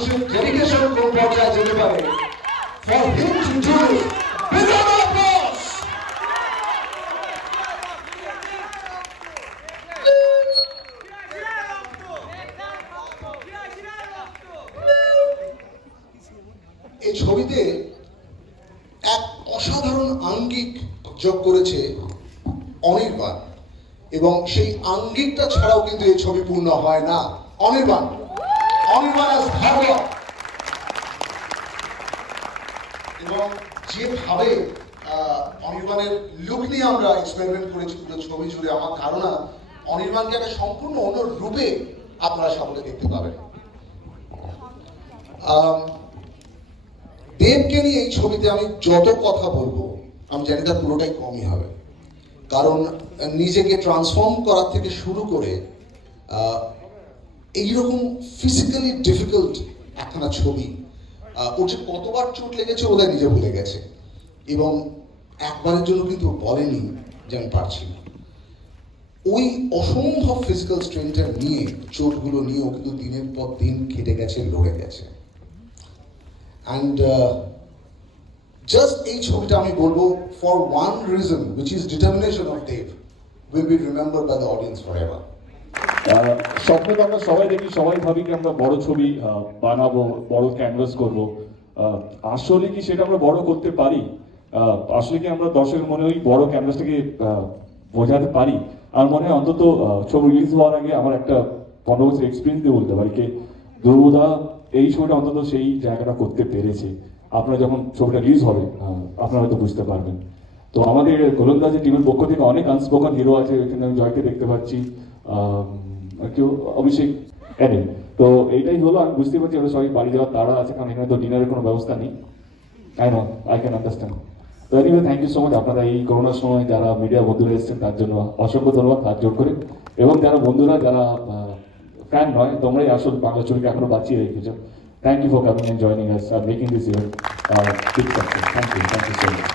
মানুষের ডেডিকেশন কোন পর্যায়ে যেতে পারে, for him to do this, without applause. এই ছবিতে এক অসাধারণ আঙ্গিক যোগ করেছে অনির্বাণ, এবং সেই আঙ্গিকটা ছাড়াও কিন্তু এই ছবি পূর্ণ হয় না। অনির্বাণ as ভাগবত, এবং যেভাবে অনির্বাণের লুক নিয়ে আমরা এক্সপেরিমেন্ট করেছি পুরো ছবি জুড়ে, আমার ধারণা অনির্বাণকে একটা সম্পূর্ণ অন্য রূপে আপনারা সামনে দেখতে পাবেন। দেবকে নিয়ে এই ছবিতে আমি যত কথা বলবো আমি জানি তার পুরোটাই কমই হবে, কারণ নিজেকে ট্রান্সফর্ম করার থেকে শুরু করে এইরকম ফিজিক্যালি ডিফিকাল্ট একখানা ছবি, ওর যে কতবার চোট লেগেছে বোধহয় নিজে ভুলে গেছে, এবং একবারের জন্য কিন্তু বলেনি যে আমি পারছি না। ওই অসম্ভব ফিজিক্যাল স্ট্রেনটা নিয়ে, চোটগুলো নিয়েও কিন্তু দিনের পর দিন খেটে গেছে, লড়ে গেছে। অ্যান্ড জাস্ট এই ছবিটা আমি বলবো, for one reason which is determination of Dev, will be remembered by the audience forever. স্বপ্নে তো আমরা সবাই দেখি, সবাই ভাবি কি আমরা বড় ছবি বানাবো, বড় ক্যানভাস করবো। আসলে কি সেটা আমরা বড় করতে পারি? আসলে কি আমরা দর্শকের মনে ওই বড় ক্যানভাসটাকে বোঝাতে পারি? আমার মনে হয় অন্তত ছবি রিলিজ হওয়ার আগে আমার একটা 15 বছর এক্সপিরিয়েন্স দিয়ে বলতে পারি কি ধ্রুবদা এই ছবিটা অন্তত সেই জায়গাটা করতে পেরেছে। আপনারা যখন ছবিটা রিলিজ হবে আপনারা হয়তো বুঝতে পারবেন। তো আমাদের গোলন্দাজের টিমের পক্ষ থেকে অনেক আনস্পোকেন হিরো আছে, এখানে আমি জয়কে দেখতে পাচ্ছি, কেউ অভিষেক এনে। তো এইটাই হলো, আমি বুঝতে পারছি আমরা সবাই বাড়ি যাওয়ার তাড়া আছে, কারণ এখানে তো ডিনারের কোনো ব্যবস্থা নেই। I can understand. তো anyway thank you so much. আপনারা এই করোনার সময় যারা মিডিয়া বন্ধুরা এসেছেন তার জন্য অসংখ্য ধন্যবাদ হাত জোর করে, এবং যারা বন্ধুরা যারা ফ্যান নয়, তোমরাই আসল বাংলা ছবিকে এখনো বাঁচিয়ে রেখেছো। Thank you for coming and joining us আর making this event big success. Thank you so much.